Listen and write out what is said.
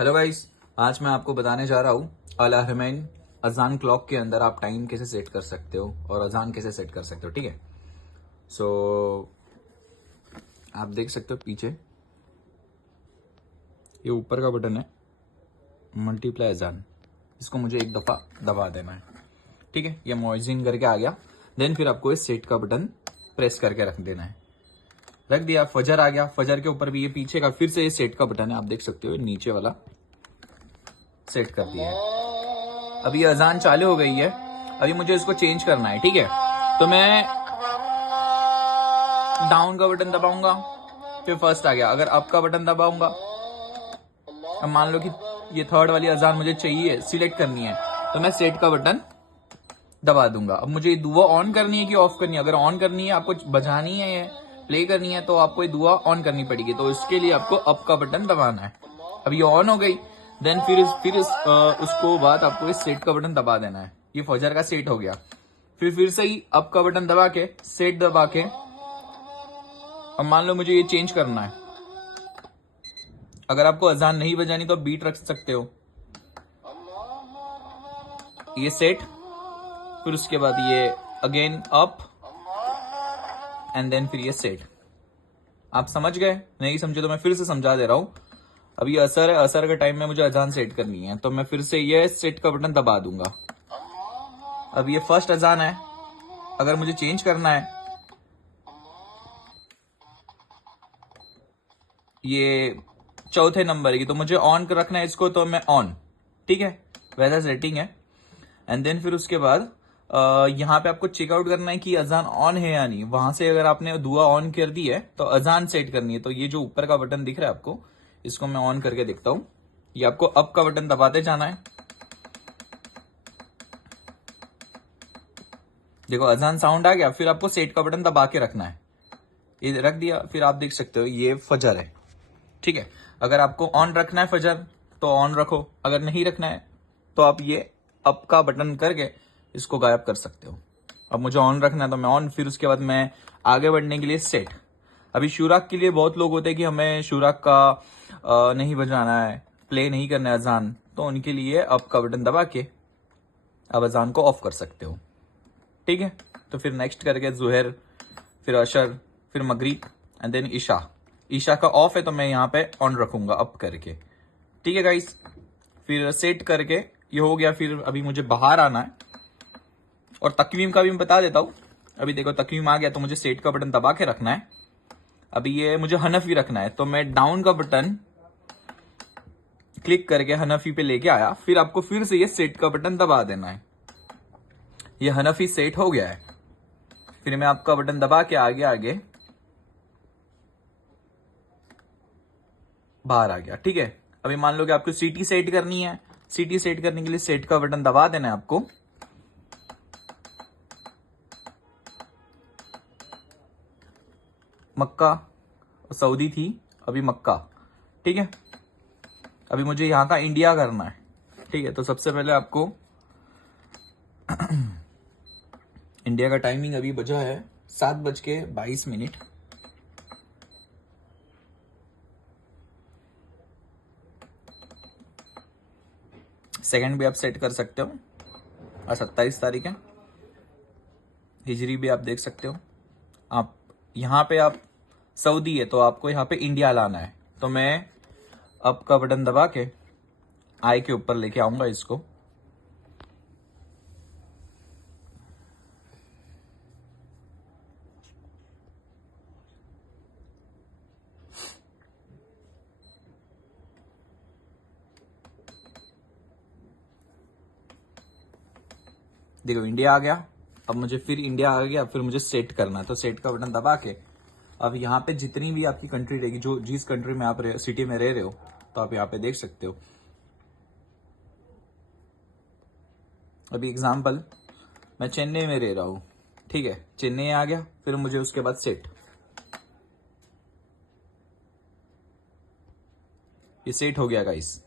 Hello guys, आज मैं आपको बताने जा रहा हूँ अल हरमैन अजान क्लॉक के अंदर आप टाइम कैसे सेट कर सकते हो और अजान कैसे सेट कर सकते हो। ठीक है, सो आप देख सकते हो पीछे ये ऊपर का बटन है मल्टीप्लाई अजान, इसको मुझे एक दफ़ा दबा देना है। ठीक है, ये मॉइजिन करके आ गया। देन फिर आपको इस सेट का बटन प्रेस करके रख देना है। रख दिया, फजर आ गया। फजर के ऊपर भी ये पीछे का फिर से ये सेट का बटन है, आप देख सकते हो नीचे वाला सेट कर दिया है। अभी अजान चालू हो गई है, अभी मुझे इसको चेंज करना है। ठीक है, तो मैं डाउन का बटन दबाऊंगा, फिर फर्स्ट आ गया। अगर अप का बटन दबाऊंगा, अब मान लो कि ये थर्ड वाली अजान मुझे चाहिए, सिलेक्ट करनी है, तो मैं सेट का बटन दबा दूंगा। अब मुझे ये दुआ ऑन करनी है कि ऑफ करनी है। अगर ऑन करनी है, आपको बजानी है, प्ले करनी है, तो आपको ये दुआ ऑन करनी पड़ेगी। तो इसके लिए आपको अप का बटन दबाना है। अब ये ऑन हो गई, देन फिर उसको बाद आपको इस सेट का बटन दबा देना है। ये फजर का सेट हो गया। फिर से ही अप का बटन दबा के सेट दबा के, अब मान लो मुझे ये चेंज करना है। अगर आपको अजान नहीं बजानी तो बीट रख सकते हो, ये सेट, फिर उसके बाद ये अगेन अप एंड देन फिर ये सेट। आप समझ गए? नहीं समझे तो मैं फिर से समझा दे रहा हूं। अब ये असर है, असर के टाइम में मुझे अजान सेट करनी है, तो मैं फिर से ये सेट का बटन दबा दूंगा। अब ये फर्स्ट अजान है, अगर मुझे चेंज करना है, ये चौथे नंबर की, तो मुझे ऑन रखना है इसको, तो मैं ऑन। ठीक है, वैसा सेटिंग है। एंड देन फिर उसके बाद यहाँ पे आपको चेकआउट करना है कि अजान ऑन है या नहीं। वहां से अगर आपने दुआ ऑन कर दी है तो अजान सेट करनी है। तो ये जो ऊपर का बटन दिख रहा है आपको, इसको मैं ऑन करके देखता हूं। ये आपको अप का बटन दबाते जाना है। देखो अजान साउंड आ गया, फिर आपको सेट का बटन दबा के रखना है। ये रख दिया, फिर आप देख सकते हो ये फजर है। ठीक है, अगर आपको ऑन रखना है फजर तो ऑन रखो, अगर नहीं रखना है तो आप ये अप का बटन करके इसको गायब कर सकते हो। अब मुझे ऑन रखना है तो मैं ऑन, फिर उसके बाद मैं आगे बढ़ने के लिए सेट। अभी शुराक के लिए बहुत लोग होते हैं कि हमें शुराक का नहीं बजाना है, प्ले नहीं करना है अजान, तो उनके लिए अप का बटन दबा के अब अजान को ऑफ कर सकते हो। ठीक है, तो फिर नेक्स्ट करके जुहर, फिर अशर, फिर मगरिब एंड देन ईशा। ईशा का ऑफ है तो मैं यहाँ पे ऑन रखूंगा अप करके। ठीक है गाइस, फिर सेट करके ये हो गया। फिर अभी मुझे बाहर आना है, और तकवीम का भी मैं बता देता हूं। अभी देखो तकवीम आ गया, तो मुझे सेट का बटन दबा के रखना है। अभी ये मुझे हनफी रखना है, तो मैं डाउन का बटन क्लिक करके हनफी पे लेके आया। फिर आपको फिर से ये सेट का बटन दबा देना है। ये हनफी सेट हो गया है। फिर मैं आपका बटन दबा के आगे आगे बाहर आ गया। ठीक है, अभी मान लो कि आपको सिटी सेट करनी है। सिटी सेट करने के लिए सेट का बटन दबा देना है आपको। मक्का, सऊदी थी, अभी मक्का। ठीक है, अभी मुझे यहां का इंडिया करना है। ठीक है, तो सबसे पहले आपको इंडिया का टाइमिंग अभी बजा है 7:22। सेकंड भी आप सेट कर सकते हो, और 27 तारीख है। हिजरी भी आप देख सकते हो। आप यहाँ पे आप सऊदी है तो आपको यहाँ पे इंडिया लाना है, तो मैं अप का बटन दबा के आई के ऊपर लेके आऊंगा इसको। देखो इंडिया आ गया। अब मुझे फिर इंडिया आ गया, फिर मुझे सेट करना है, तो सेट का बटन दबा के अब यहाँ पे जितनी भी आपकी कंट्री रहेगी, जो जिस कंट्री में आप सिटी में रह रहे हो, तो आप यहाँ पे देख सकते हो। अभी एग्जाम्पल, मैं चेन्नई में रह रहा हूँ। ठीक है, चेन्नई आ गया, फिर मुझे उसके बाद सेट, ये सेट हो गया गाइस।